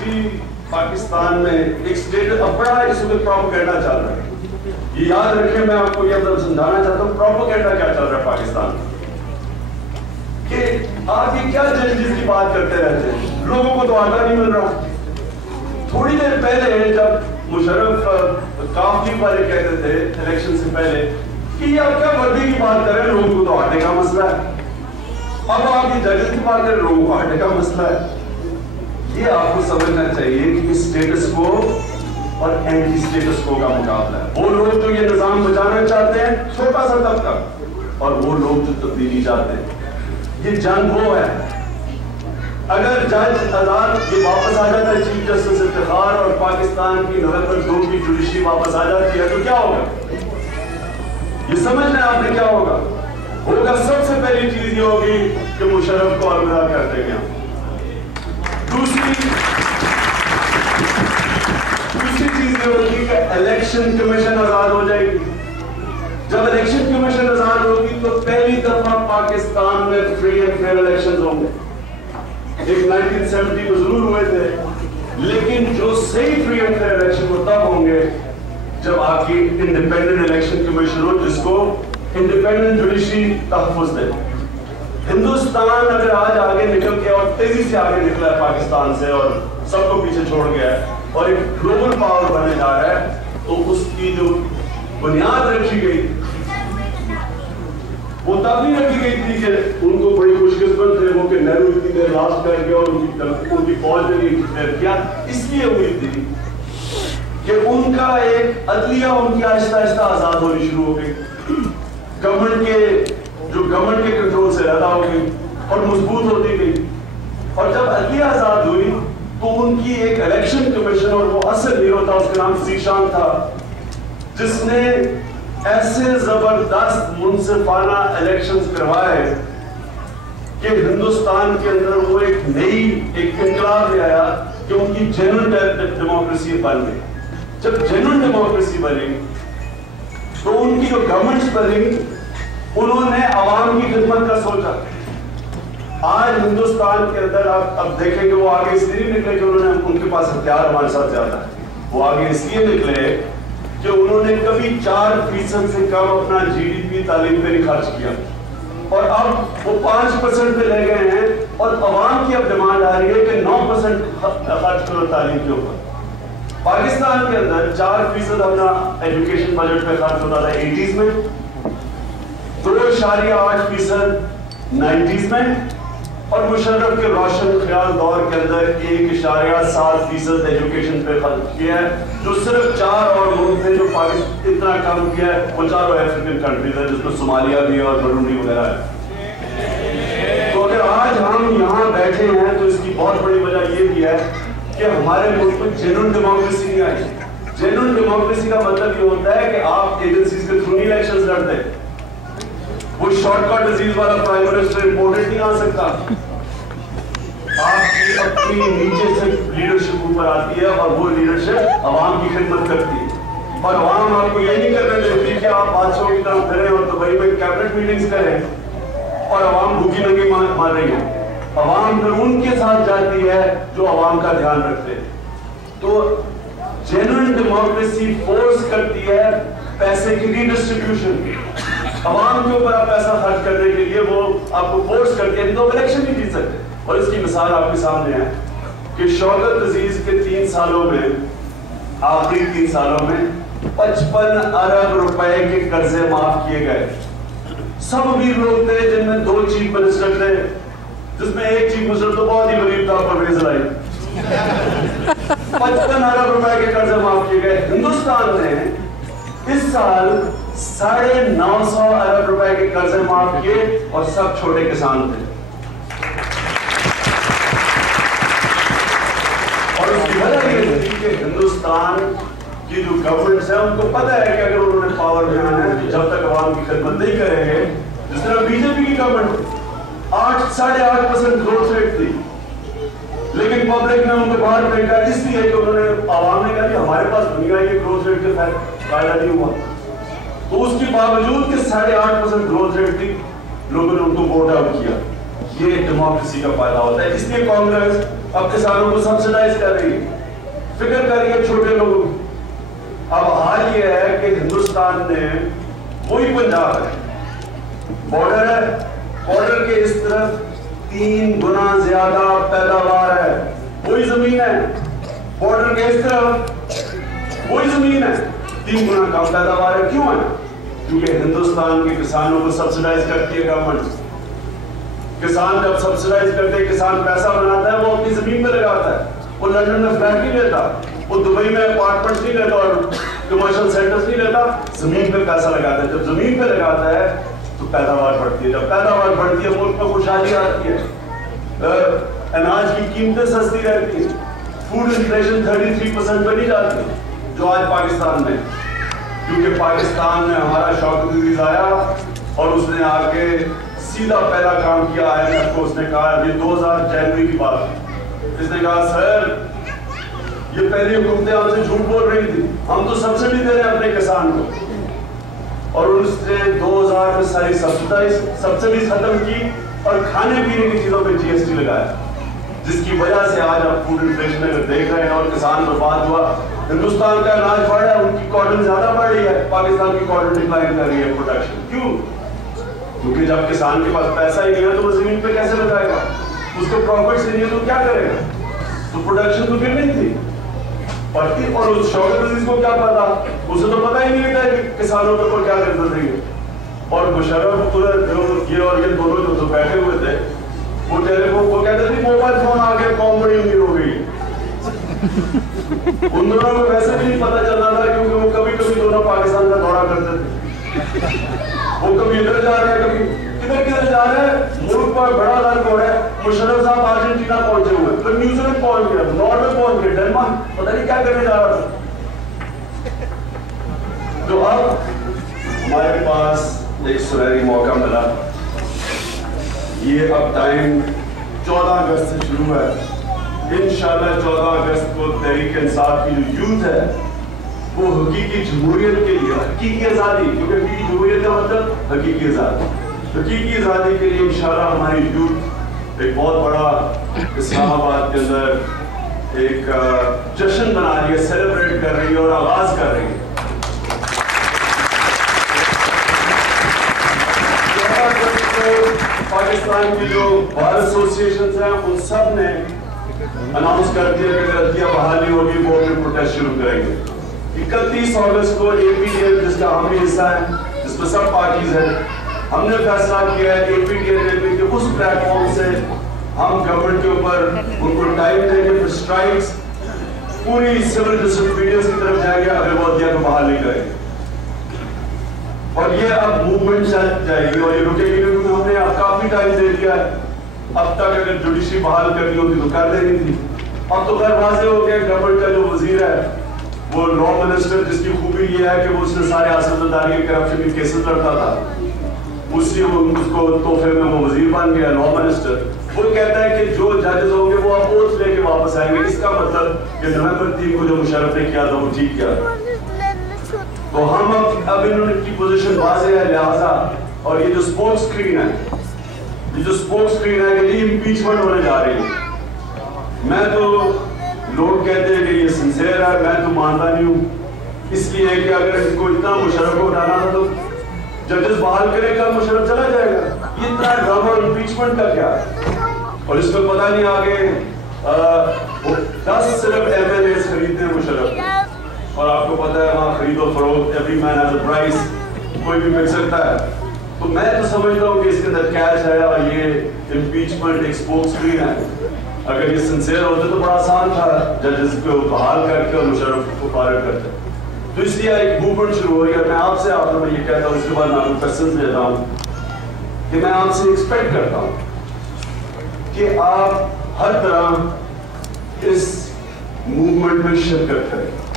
जी पाकिस्तान में एक स्टेट अब बड़ा इसमें प्रोपेगेंडा चल रहा है। ये याद रखें, मैं आपको ये मतलब समझाना चाहता हूँ प्रोपेगेंडा क्या चल रहा है पाकिस्तान में, कि आप ये क्या जस्टिस की बात करते रहते हैं, लोगों को तो आटा नहीं मिल रहा। थोड़ी देर पहले जब मुशर्रफ काफी बारे कहते थे इलेक्शन से पहले कि आप क्या वर्दी की बात करें, लोगों को तो आटे का मसला है। अब आप ये जजेस की बात करें, लोगों को आटे का मसला है। ये आपको समझना चाहिए कि स्टेटस को और एंटी स्टेटस को का मुकाबला है। वो लोग जो ये निजाम बचाना चाहते हैं, छोटा सा तबका, और वो लोग जो तब्दीली चाहते हैं। ये जंग वो है। अगर जज आजाद ये वापस आ जाता है, चीफ जस्टिस इफ्तिखार, और पाकिस्तान की नवंबर 2 की जुडिशरी वापस आ जाती है, तो क्या होगा? ये समझना है आपने क्या होगा। सबसे पहली चीज ये होगी कि मुशर्रफ को अलविदा कर देंगे। दूसरी चीज ये होगी कि इलेक्शन कमीशन आजाद हो जाएगी। जब इलेक्शन कमीशन आजाद होगी तो पहली दफा पाकिस्तान में फ्री एंड फेयर इलेक्शन होंगे। एक 1970 में जरूर हुए थे, लेकिन जो सही फ्री एंड फेयर इलेक्शन वो तब होंगे जब आपकी इंडिपेंडेंट इलेक्शन कमीशन हो, जिसको इंडिपेंडेंट जुडिशरी तहफ़्फ़ुज़ दे। हिंदुस्तान अगर आज आगे निकल गया और तेजी से आगे निकला है पाकिस्तान से और सबको पीछे छोड़ गया है और एक ग्लोबल पावर बनने जा रहा है, तो उसकी जो बुनियाद रखी गई वो तब नहीं रखी गई थी कि उनको बड़ी खुशकिस्मत थे वो कि नेहरू इतनी देर लास्ट कर गया और उनकी फौज ने किया। इसलिए हुई थी कि उनका एक अदलिया उनकी आहिस्ता आहिस्ता आजाद होनी शुरू हो गई, गवर्नमेंट के कंट्रोल से ज्यादा हो गई और मजबूत होती गई। और जब अदलिया आजाद हुई तो उनकी एक इलेक्शन कमीशन, और वो असल हीरो था, उसका नाम ज़ीशान था, जिसने ऐसे जबरदस्त मुनसिफाना इलेक्शंस करवाए कि हिंदुस्तान के अंदर वो एक नई इंकलाब ले आया कि उनकी जेन्युइन डेमोक्रेसी बन गई। जब जेन्युइन डेमोक्रेसी बनी तो उनकी जो गवर्नमेंट्स बनी, उन्होंने आवाम की खिदमत का सोचा। आज हिंदुस्तान के अंदर आप अब देखेंगे वो आगे इसलिए नहीं निकले कि उन्होंने उनके पास हथियार हमारे साथ ज्यादा है, वो आगे इसलिए निकले कि उन्होंने कभी 4% से कम अपना GDP तालीम पे नहीं खर्च किया, और अब वो 5% पे ले गए हैं। और आवाम की अब डिमांड आ रही है कि 9% खर्च करो तालीम के ऊपर। पाकिस्तान के अंदर 4% अपना एजुकेशन बजट पे खर्च होता था 80s में, 2.8% 90s में, और मुशर्रफ के रोशन ख्याल दौर के अंदर 1.7% एजुकेशन पे खर्च किया है, जो सिर्फ 4 और मुल्क थे जो पाकिस्तान इतना कम किया है। वो 4 अफ्रीकन कंट्रीज है, जिसमें सोमालिया भी है और बरूनी वगैरह है। तो अगर आज हम यहाँ बैठे हैं तो इसकी बहुत बड़ी वजह ये भी है कि हमारे मुल्क में जेन्युइन डेमोक्रेसी नहीं आई। जेन्युइन डेमोक्रेसी का मतलब ये होता है कि आप एजेंसीज के थ्रू इलेक्शंस लड़ते हैं। वो शॉर्टकट डिजीज वाला प्राइम मिनिस्टर इंपोर्टेड नहीं आ सकता। आपकी अपनी नीचे से लीडरशिप ऊपर आती है और वो लीडरशिप आवाम की खिदमत करती है, और आवाम आपको ये नहीं करने देती कि आप बादशाहों की तरफ फिरें और दुबई में कैबिनेट मीटिंग्स करें और आवाम भूखी नंगी मार रही है। आवाम फिर उनके साथ जाती है जो आवाम का ध्यान रखते हैं। तो जेन्युइन डेमोक्रेसी फोर्स करती है पैसे की रीडिस्ट्रीब्यूशन। आवाम के ऊपर आप पैसा खर्च करने के लिए वो आपको फोर्स करती है, तो इलेक्शन नहीं जीत सकते। और इसकी मिसाल आपके सामने है कि शौकत अजीज के 3 सालों में, आखिरी 3 सालों में 55 अरब रुपए के कर्जे माफ किए गए। सब अमीर लोग थे, जिनमें 2 चीफ मिनिस्टर थे, जिसमें एक चीफ मिनिस्टर तो बहुत ही गरीब था, परवेज लाई। 55 अरब रुपए के कर्जे माफ किए गए। हिंदुस्तान ने इस साल 950 अरब रुपए के कर्जे माफ किए, और सब छोटे किसान थे। और उसकी वजह ये थी कि हिंदुस्तान की जो गवर्नमेंट्स है उनको पता है कि अगर उन्होंने पावर में आना है तो जब तक आवाम की खिदमत नहीं करेंगे, जिस तरह बीजेपी की गवर्नमेंट 8.5% ग्रोथ रेट थी, लेकिन पब्लिक ने उनको बाहर फेंका इसलिए कि उन्होंने आवाम ने कहा कि हमारे पास दुनिया के ग्रोथ रेट के फायदा नहीं हुआ। तो उसके बावजूद कि 8.5% ग्रोथ रेट थी, लोगों ने उनको वोट आउट किया। ये डेमोक्रेसी का फायदा होता है। इसलिए कांग्रेस अब किसानों को सब्सिडाइज कर रही है, फिक्र कर रही है छोटे लोगों की। अब हाल ये है कि हिंदुस्तान में वही पंजाब है, बॉर्डर है, बॉर्डर के इस तरफ 3 गुना ज्यादा पैदावार है, वही जमीन है। बॉर्डर के इस तरफ वही जमीन है, 3 गुना कम पैदावार है। क्यों है? क्योंकि हिंदुस्तान के किसानों को सब्सिडाइज करती है गवर्नमेंट। किसान जब सब्सिडाइज करते हैं, किसान पैसा बनाता है, वो अपनी जमीन पे लगाता है। वो लंदन में फ्लैट नहीं लेता, वो दुबई में अपार्टमेंट्स नहीं लेता और कमर्शियल सेंटर्स नहीं लेता, जमीन पे पैसा लगाता है। जब जमीन पे लगाता है तो पैदावार बढ़ती है, जब पैदावार बढ़ती है मुल्क में खुशहाली आती है, अनाज की कीमतें सस्ती रहती है, फूड इन्फ्लेशन 33% पे नहीं जाती जो आज पाकिस्तान में। क्योंकि पाकिस्तान में हमारा शौकत अजीज आया और उसने आके सीधा पहला काम किया IMF को। उसने कहा, ये 2000 जनवरी की बात है, इसने कहा सर ये पहली हुकूमतें हमसे झूठ बोल रही थी, हम तो सब्सिडी दे रहे हैं अपने किसान को। और उसने 2000 में सारी सब्सिडी खत्म की और खाने पीने की चीजों पे GST लगाया, जिसकी वजह से आज आप फूड इन्फ्लेशन अगर देख रहे हैं और किसान बर्बाद हुआ। हिंदुस्तान का अनाज बढ़ रहा है, उनकी कॉटन ज्यादा बढ़ रही है, पाकिस्तान की कॉटन डिक्लाइन कर रही है प्रोडक्शन। क्यों? क्योंकि जब किसान के पास पैसा ही नहीं है तो वो जमीन पे कैसे लगाएगा, उसको प्रॉफिट से नहीं है तो क्या करेगा? तो प्रोडक्शन तो गिर नहीं थी पड़ती। और उस शौकत अजीज को क्या पता, उसे तो पता ही नहीं था कि किसानों के ऊपर क्या कर देंगे। और मुशर्रफ ये और ये दोनों जो बैठे हुए थे, वो टेलीफोन को कहते थे मोबाइल फोन आ गया, कौम बड़ी अमीर हो गई। उन दोनों को वैसे भी नहीं पता चलना था, क्योंकि वो कभी कभी दोनों पाकिस्तान का दौरा करते थे। वो कभी इधर जा रहे हैं, कभी किधर जा रहे हैं। मुल्क पर बड़ा दर्द हो रहा है। मुशर्रफ साहब अर्जेंटीना पहुंचे हुए, फिर न्यूजीलैंड पहुंच गया, नॉर्वे पहुंच गए, डेनमार्क, पता नहीं क्या करने जा रहा था। तो अब हमारे पास एक सुनहरी मौका मिला। ये अब टाइम 14 अगस्त से शुरू है। इंशाल्लाह 14 अगस्त को तहरीक इंसाफ की जो यूथ है वो हकीकी जमहूरियत के लिए, हकीकी आज़ादी, क्योंकि हकीकी जमहूरियत का मतलब हकीकी आज़ादी, हकीकी आज़ादी के लिए इंशाल्लाह हमारी यूथ एक बहुत बड़ा इस्लामाबाद के अंदर एक जश्न बना रही है, सेलिब्रेट कर रही है और आगाज कर रही है। पाकिस्तान की जो बार एसोसिएशन हैं उन सब ने अनाउंस कर दिया कि गलतियां बहाली होगी, वो अपने प्रोटेस्ट शुरू करेंगे। 31 अगस्त को APDL, जिसका हम भी हिस्सा है, जिसमें सब पार्टीज हैं, हमने फैसला किया है APDL के उस प्लेटफॉर्म से हम गवर्नमेंट के ऊपर उनको टाइम देंगे फिर स्ट्राइक्स, पूरी सिविल डिसोबीडियंस की तरफ जाएंगे अगर वो अध्याय को बहाल नहीं करेंगे। और ये अब मूवमेंट चल जाएगी और ये रुकेगी, क्योंकि हमने अब काफी टाइम दे दिया है। अब तक अगर जुडिशरी बहाल करनी होती तो कर देनी थी। अब तो खैर वाज़ेह हो गया, गवर्नमेंट का जो वजीर है वो लॉ मिनिस्टर, जिसकी खूबी ये है कि वो उसने सारे आसिफदारी के करप्शन के केसेस लड़ता था, उसी उसको तोहफे में वो वजीर बन गया, लॉ मिनिस्टर। वो कहता है कि जो जजेस होंगे वो अब ओथ लेके वापस आएंगे। इसका मतलब कि नवंबर 3 को जो मुशर्रफ ने किया था वो ठीक किया। तो हम अब इनकी पोजीशन वाज़ेह है, लिहाजा और ये जो स्पोक स्क्रीन है, ये जो स्पोक स्क्रीन है कि इम्पीचमेंट होने जा रही है। मैं तो लोग कहते हैं कि ये सिंसियर है, मैं तो मानता नहीं हूँ। इसलिए कि अगर इनको इतना मुशर्रफ को उठाना था तो जजेस बहाल करें, कल मुशर्रफ चला जाएगा। ये इतना ड्रामा इम्पीचमेंट का क्या है? और इसमें पता नहीं आगे 10 सिर्फ MLAs खरीदते हैं मुशर्रफ, और आपको पता है वहाँ खरीदो फरोख्त, every man has a price, कोई भी मिल सकता है। तो मैं तो समझता हूँ कि इसके अंदर कैश है और ये इम्पीचमेंट एक स्पोक स्क्रीन है। अगर ये सिंसियर होते तो बड़ा आसान था, जजेस को बहाल करके और मुशर्रफ को फारिग करते। तो इसलिए एक मूवमेंट शुरू हो गया। मैं आपसे मैं ये कहता हूँ, उसके बाद मैं आपको क्वेश्चन देता हूँ कि मैं आपसे एक्सपेक्ट करता हूँ कि आप हर तरह इस मूवमेंट में शिरकत करें।